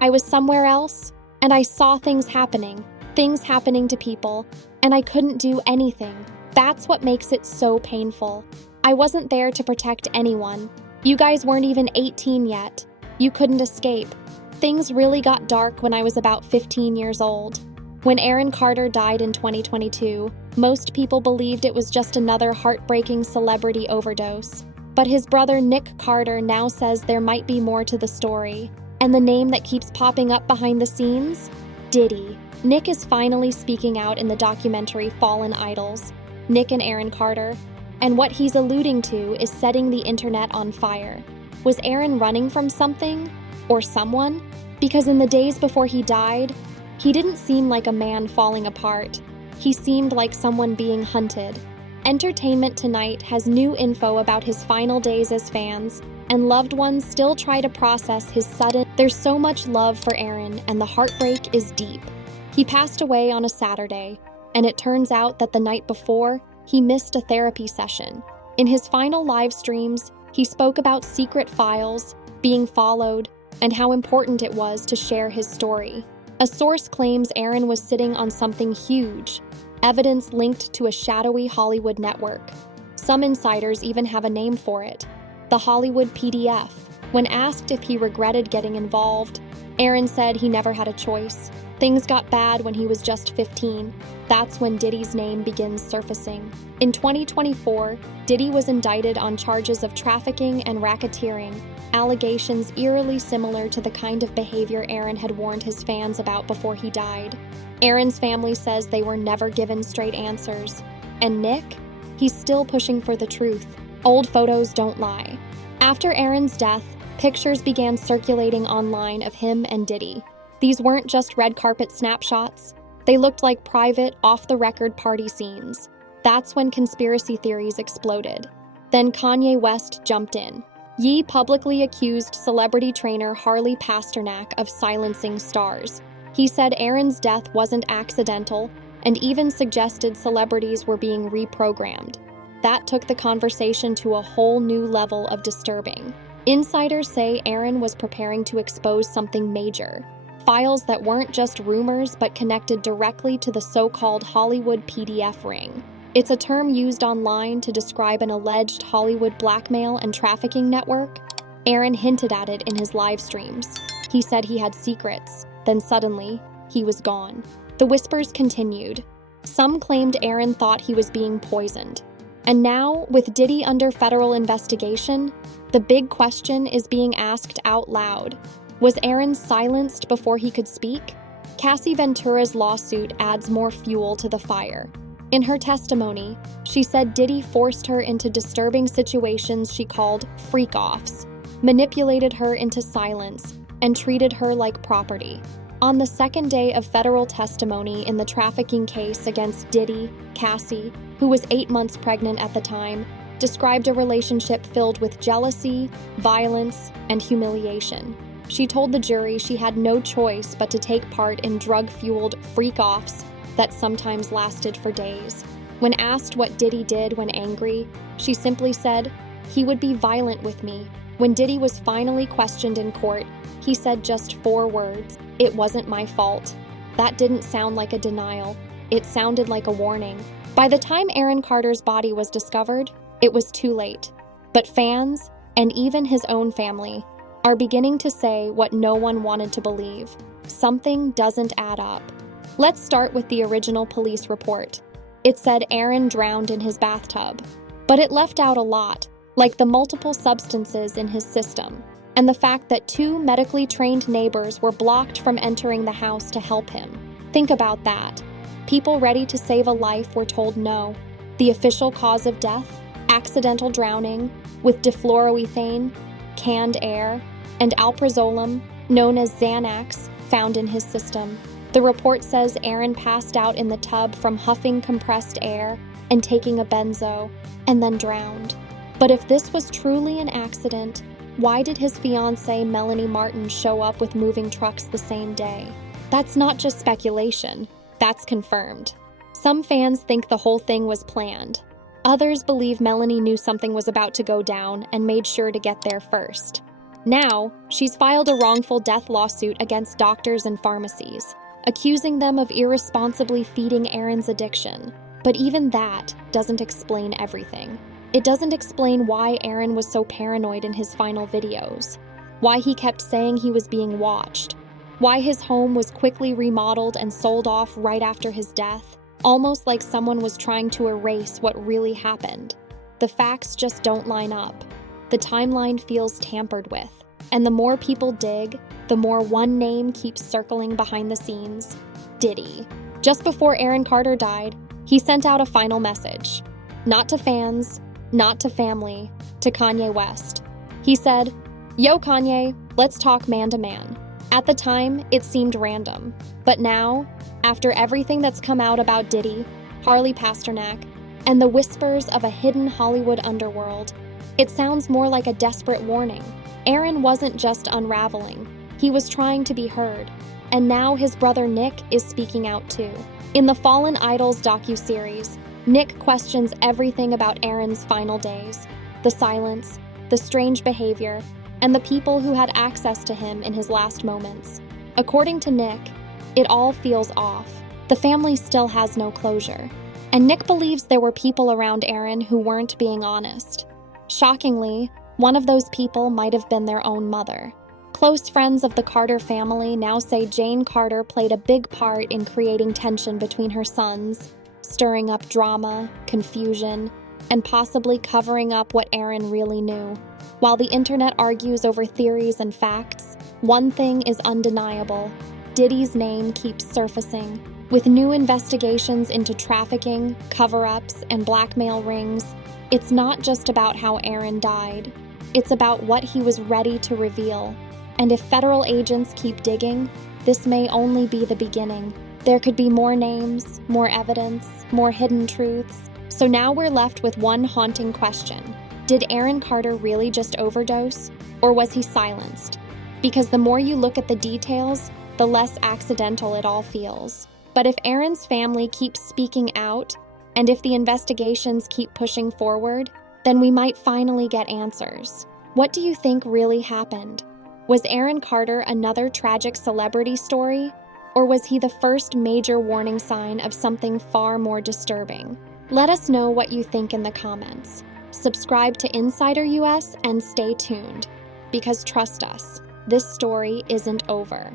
I was somewhere else, and I saw things happening to people, and I couldn't do anything. That's what makes it so painful. I wasn't there to protect anyone. You guys weren't even 18 yet. You couldn't escape. Things really got dark when I was about 15 years old. When Aaron Carter died in 2022, most people believed it was just another heartbreaking celebrity overdose. But his brother Nick Carter now says there might be more to the story. And the name that keeps popping up behind the scenes? Diddy. Nick is finally speaking out in the documentary Fallen Idols, Nick and Aaron Carter, and what he's alluding to is setting the internet on fire. Was Aaron running from something? Or someone? Because in the days before he died, he didn't seem like a man falling apart. He seemed like someone being hunted. Entertainment Tonight has new info about his final days as fans, and loved ones still try to process his sudden. There's so much love for Aaron, and the heartbreak is deep. He passed away on a Saturday, and it turns out that the night before, he missed a therapy session. In his final live streams, he spoke about secret files, being followed, and how important it was to share his story. A source claims Aaron was sitting on something huge, evidence linked to a shadowy Hollywood network. Some insiders even have a name for it, the Hollywood PDF. When asked if he regretted getting involved, Aaron said he never had a choice. Things got bad when he was just 15. That's when Diddy's name begins surfacing. In 2024, Diddy was indicted on charges of trafficking and racketeering, allegations eerily similar to the kind of behavior Aaron had warned his fans about before he died. Aaron's family says they were never given straight answers. And Nick? He's still pushing for the truth. Old photos don't lie. After Aaron's death, pictures began circulating online of him and Diddy. These weren't just red carpet snapshots. They looked like private, off-the-record party scenes. That's when conspiracy theories exploded. Then Kanye West jumped in. Ye publicly accused celebrity trainer Harley Pasternak of silencing stars. He said Aaron's death wasn't accidental, and even suggested celebrities were being reprogrammed. That took the conversation to a whole new level of disturbing. Insiders say Aaron was preparing to expose something major. Files that weren't just rumors but connected directly to the so-called Hollywood PDF ring. It's a term used online to describe an alleged Hollywood blackmail and trafficking network. Aaron hinted at it in his live streams. He said he had secrets, then suddenly, he was gone. The whispers continued. Some claimed Aaron thought he was being poisoned. And now, with Diddy under federal investigation, the big question is being asked out loud. Was Aaron silenced before he could speak? Cassie Ventura's lawsuit adds more fuel to the fire. In her testimony, she said Diddy forced her into disturbing situations she called freak-offs, manipulated her into silence, and treated her like property. On the second day of federal testimony in the trafficking case against Diddy, Cassie, who was 8 months pregnant at the time, described a relationship filled with jealousy, violence, and humiliation. She told the jury she had no choice but to take part in drug-fueled freak-offs that sometimes lasted for days. When asked what Diddy did when angry, she simply said, "He would be violent with me." When Diddy was finally questioned in court, he said just 4 words, "It wasn't my fault." That didn't sound like a denial. It sounded like a warning. By the time Aaron Carter's body was discovered, it was too late. But fans, and even his own family, are beginning to say what no one wanted to believe. Something doesn't add up. Let's start with the original police report. It said Aaron drowned in his bathtub, but it left out a lot, like the multiple substances in his system, and the fact that 2 medically trained neighbors were blocked from entering the house to help him. Think about that. People ready to save a life were told no. The official cause of death? Accidental drowning, with difluoroethane, canned air, and alprazolam, known as Xanax, found in his system. The report says Aaron passed out in the tub from huffing compressed air and taking a benzo, and then drowned. But if this was truly an accident, why did his fiancée Melanie Martin show up with moving trucks the same day? That's not just speculation, that's confirmed. Some fans think the whole thing was planned. Others believe Melanie knew something was about to go down and made sure to get there first. Now, she's filed a wrongful death lawsuit against doctors and pharmacies, accusing them of irresponsibly feeding Aaron's addiction. But even that doesn't explain everything. It doesn't explain why Aaron was so paranoid in his final videos, why he kept saying he was being watched, why his home was quickly remodeled and sold off right after his death, almost like someone was trying to erase what really happened. The facts just don't line up. The timeline feels tampered with, and the more people dig, the more one name keeps circling behind the scenes: Diddy. Just before Aaron Carter died, he sent out a final message. Not to fans, not to family, to Kanye West. He said, "Yo Kanye, let's talk man to man." At the time, it seemed random. But now, after everything that's come out about Diddy, Harley Pasternak, and the whispers of a hidden Hollywood underworld, it sounds more like a desperate warning. Aaron wasn't just unraveling, he was trying to be heard. And now his brother Nick is speaking out too. In the Fallen Idols docuseries, Nick questions everything about Aaron's final days: the silence, the strange behavior, and the people who had access to him in his last moments. According to Nick, it all feels off. The family still has no closure. And Nick believes there were people around Aaron who weren't being honest. Shockingly, one of those people might have been their own mother. Close friends of the Carter family now say Jane Carter played a big part in creating tension between her sons, stirring up drama, confusion, and possibly covering up what Aaron really knew. While the internet argues over theories and facts, one thing is undeniable: Diddy's name keeps surfacing. With new investigations into trafficking, cover-ups, and blackmail rings, it's not just about how Aaron died. It's about what he was ready to reveal. And if federal agents keep digging, this may only be the beginning. There could be more names, more evidence, more hidden truths. So now we're left with one haunting question. Did Aaron Carter really just overdose, or was he silenced? Because the more you look at the details, the less accidental it all feels. But if Aaron's family keeps speaking out, and if the investigations keep pushing forward, then we might finally get answers. What do you think really happened? Was Aaron Carter another tragic celebrity story, or was he the first major warning sign of something far more disturbing? Let us know what you think in the comments. Subscribe to InsiderUS and stay tuned, because trust us, this story isn't over.